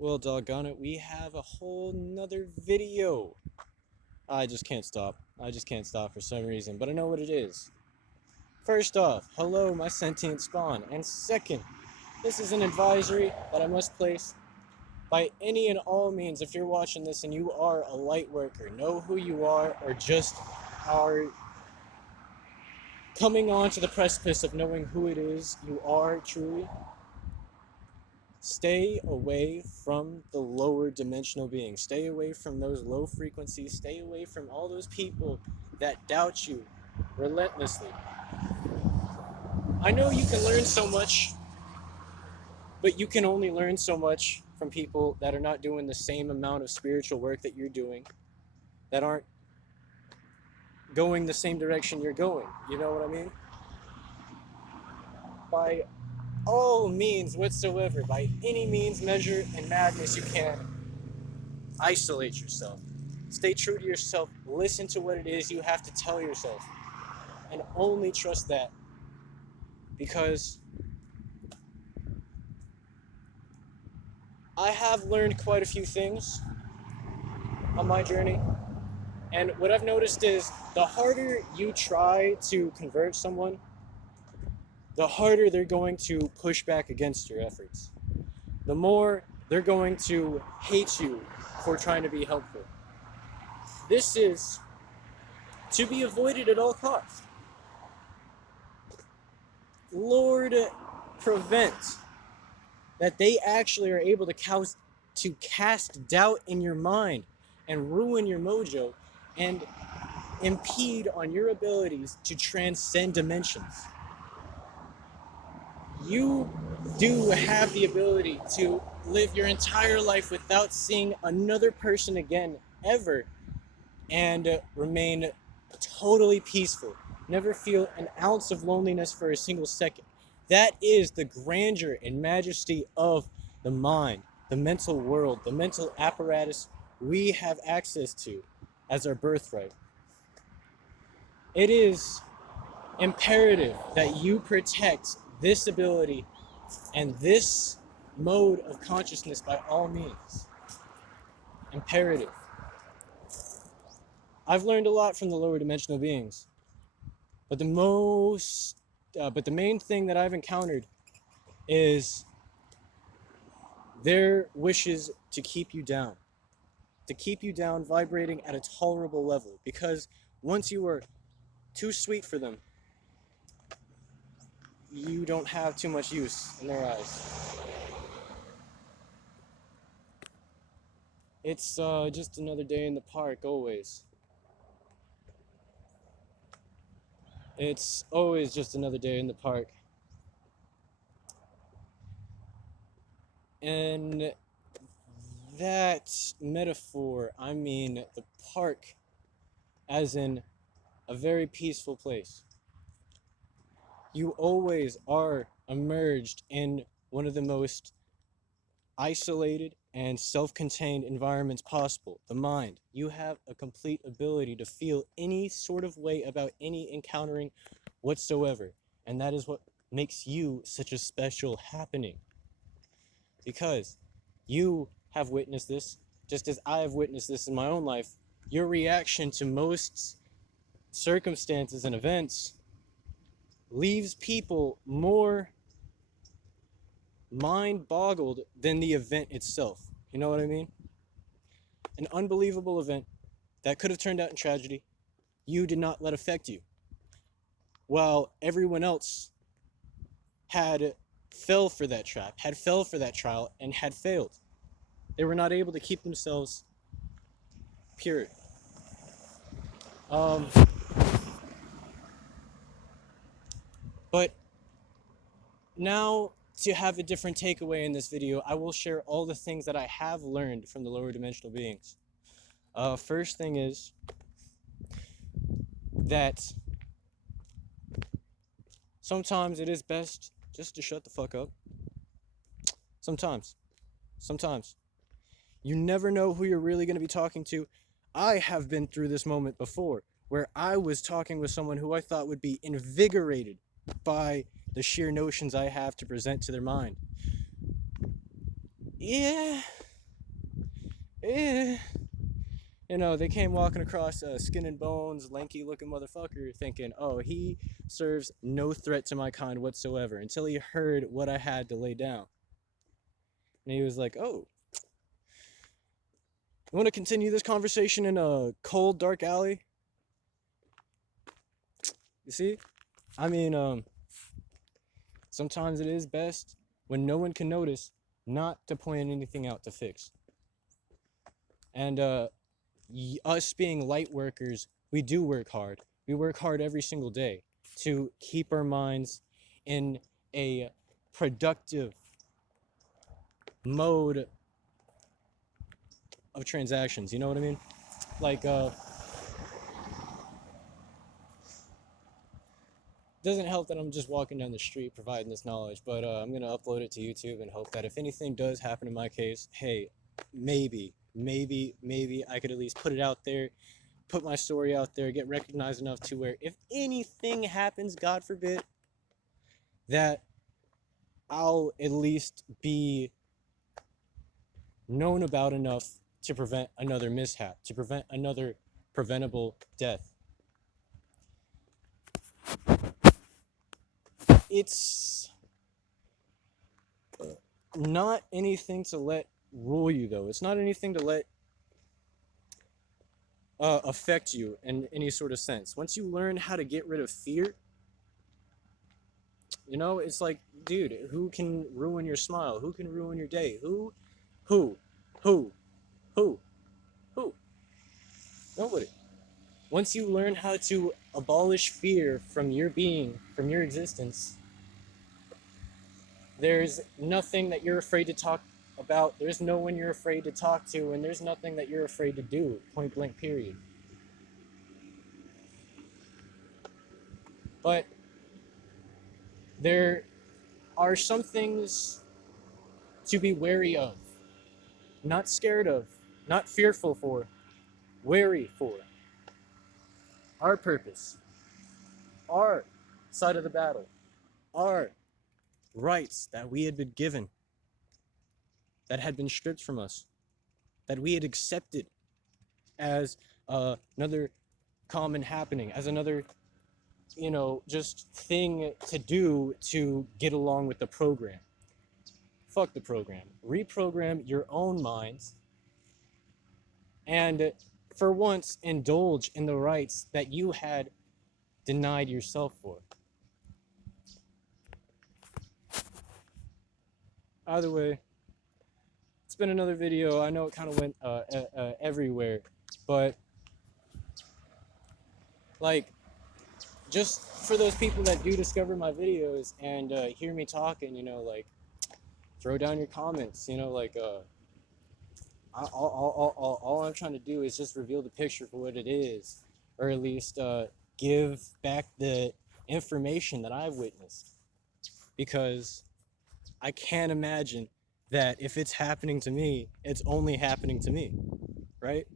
Well, doggone it, we have a whole nother video. I just can't stop. I just can't stop for some reason, but I know what it is. First off, hello, my sentient spawn. And second, this is an advisory that I must place by any and all means. If you're watching this and you are a light worker, know who you are, or just are coming on to the precipice of knowing who it is you are truly, stay away from the lower dimensional beings. Stay away from those low frequencies. Stay away from all those people that doubt you relentlessly. I know you can learn so much, but you can only learn so much from people that are not doing the same amount of spiritual work that you're doing, that aren't going the same direction you're going. You know what I mean? By all means whatsoever, by any means, measure, and madness you can, isolate yourself. Stay true to yourself. Listen to what it is you have to tell yourself. And only trust that. Because I have learned quite a few things on my journey. And what I've noticed is the harder you try to convert someone, the harder they're going to push back against your efforts. The more they're going to hate you for trying to be helpful. This is to be avoided at all costs. Lord, prevent that they actually are able to cast doubt in your mind and ruin your mojo and impede on your abilities to transcend dimensions. You do have the ability to live your entire life without seeing another person again ever and remain totally peaceful. Never feel an ounce of loneliness for a single second. That is the grandeur and majesty of the mind, the mental world, the mental apparatus we have access to as our birthright. It is imperative that you protect this ability and this mode of consciousness by all means. Imperative. I've learned a lot from the lower dimensional beings, but the main thing that I've encountered is their wishes to keep you down vibrating at a tolerable level, because once you are too sweet for them, you don't have too much use in their eyes. It's just another day in the park, always. It's always just another day in the park. And that metaphor, I mean the park as in a very peaceful place. You always are immersed in one of the most isolated and self-contained environments possible, the mind. You have a complete ability to feel any sort of way about any encountering whatsoever, and that is what makes you such a special happening, because you have witnessed this just as I have witnessed this in my own life. Your reaction to most circumstances and events leaves people more mind boggled than the event itself. You know what I mean? An unbelievable event that could have turned out in tragedy, you did not let affect you, while everyone else had fell for that trap, had fell for that trial, and had failed. They were not able to keep themselves pure. But now, to have a different takeaway in this video, I will share all the things that I have learned from the lower dimensional beings. First thing is that sometimes it is best just to shut the fuck up. Sometimes. You never know who you're really going to be talking to. I have been through this moment before, where I was talking with someone who I thought would be invigorated by the sheer notions I have to present to their mind. Yeah, eh, you know, they came walking across a skin and bones, lanky looking motherfucker, thinking, oh, he serves no threat to my kind whatsoever, until he heard what I had to lay down. And he was like, oh, you want to continue this conversation in a cold, dark alley? You see? I mean, sometimes it is best when no one can notice not to point anything out to fix. And us being light workers, we do work hard. We work hard every single day to keep our minds in a productive mode of transactions. You know what I mean? Like, doesn't help that I'm just walking down the street providing this knowledge, but I'm gonna upload it to YouTube and hope that if anything does happen in my case, hey, maybe I could at least put it out there, put my story out there, get recognized enough to where if anything happens, God forbid, that I'll at least be known about enough to prevent another mishap, to prevent another preventable death. It's not anything to let rule you, though. It's not anything to let affect you in any sort of sense. Once you learn how to get rid of fear, you know, it's like, dude, who can ruin your smile? Who can ruin your day? Who? Who? Nobody. Once you learn how to abolish fear from your being, from your existence, there's nothing that you're afraid to talk about. There's no one you're afraid to talk to, and there's nothing that you're afraid to do, point blank, period. But there are some things to be wary of, not scared of, not fearful for, wary for. Our purpose, our side of the battle, our rights that we had been given, that had been stripped from us, that we had accepted as another common happening, as another, you know, just thing to do to get along with the program. Fuck the program. Reprogram your own minds and for once indulge in the rights that you had denied yourself for. Either way, it's been another video. I know it kind of went everywhere, but like, just for those people that do discover my videos and hear me talking, you know, like, throw down your comments, you know, like, all I'm trying to do is just reveal the picture for what it is, or at least give back the information that I've witnessed, because I can't imagine that if it's happening to me, it's only happening to me, right?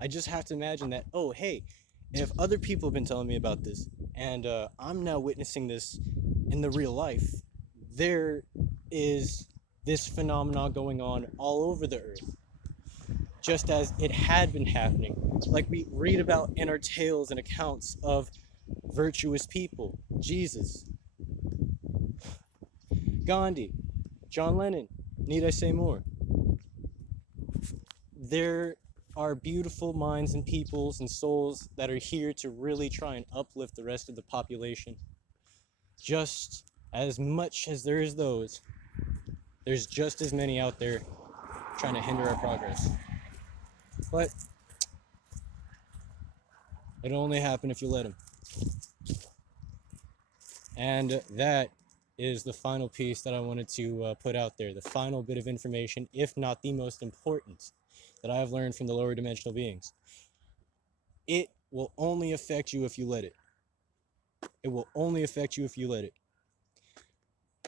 I just have to imagine that, oh, hey, if other people have been telling me about this, and I'm now witnessing this in the real life, there is this phenomenon going on all over the earth, just as it had been happening, like we read about in our tales and accounts of virtuous people, Jesus, Gandhi, John Lennon, need I say more? There are beautiful minds and peoples and souls that are here to really try and uplift the rest of the population. Just as much as there is those, there's just as many out there trying to hinder our progress. But it'll only happen if you let them. And that is the final piece that I wanted to put out there. The final bit of information, if not the most important, that I have learned from the lower dimensional beings. It will only affect you if you let it. It will only affect you if you let it.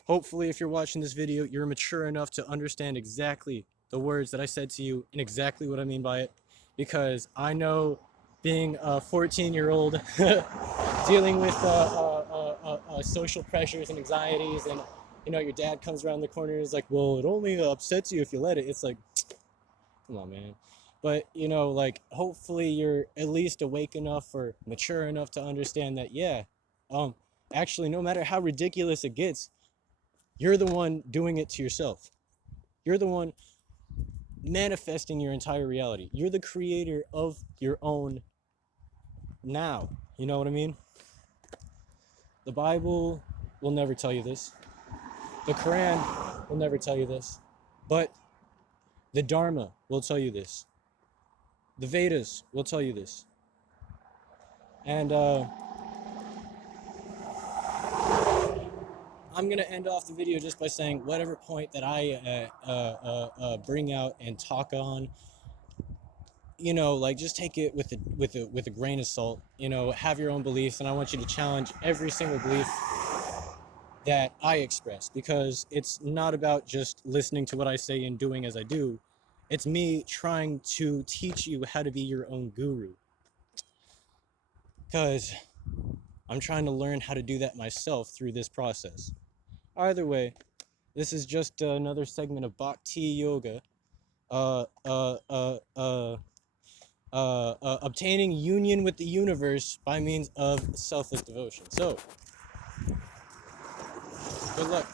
Hopefully, if you're watching this video, you're mature enough to understand exactly the words that I said to you and exactly what I mean by it. Because I know, being a 14-year-old dealing with social pressures and anxieties, and, you know, your dad comes around the corner and is like, well, it only upsets you if you let it. It's like, Come on, man. But you know, like hopefully you're at least awake enough or mature enough to understand that, yeah, um, actually, no matter how ridiculous it gets, you're the one doing it to yourself. You're the one manifesting your entire reality. You're the creator of your own now. You know what I mean? The Bible will never tell you this. The Quran will never tell you this. But the Dharma will tell you this. The Vedas will tell you this. And I'm gonna end off the video just by saying whatever point that I bring out and talk on, you know, like just take it with a grain of salt. You know, have your own beliefs, and I want you to challenge every single belief that I express, because it's not about just listening to what I say and doing as I do. It's me trying to teach you how to be your own guru, because I'm trying to learn how to do that myself through this process. Either way, this is just another segment of Bhakti Yoga. Uh, uh, uh, uh, Obtaining union with the universe by means of selfless devotion. So, good luck.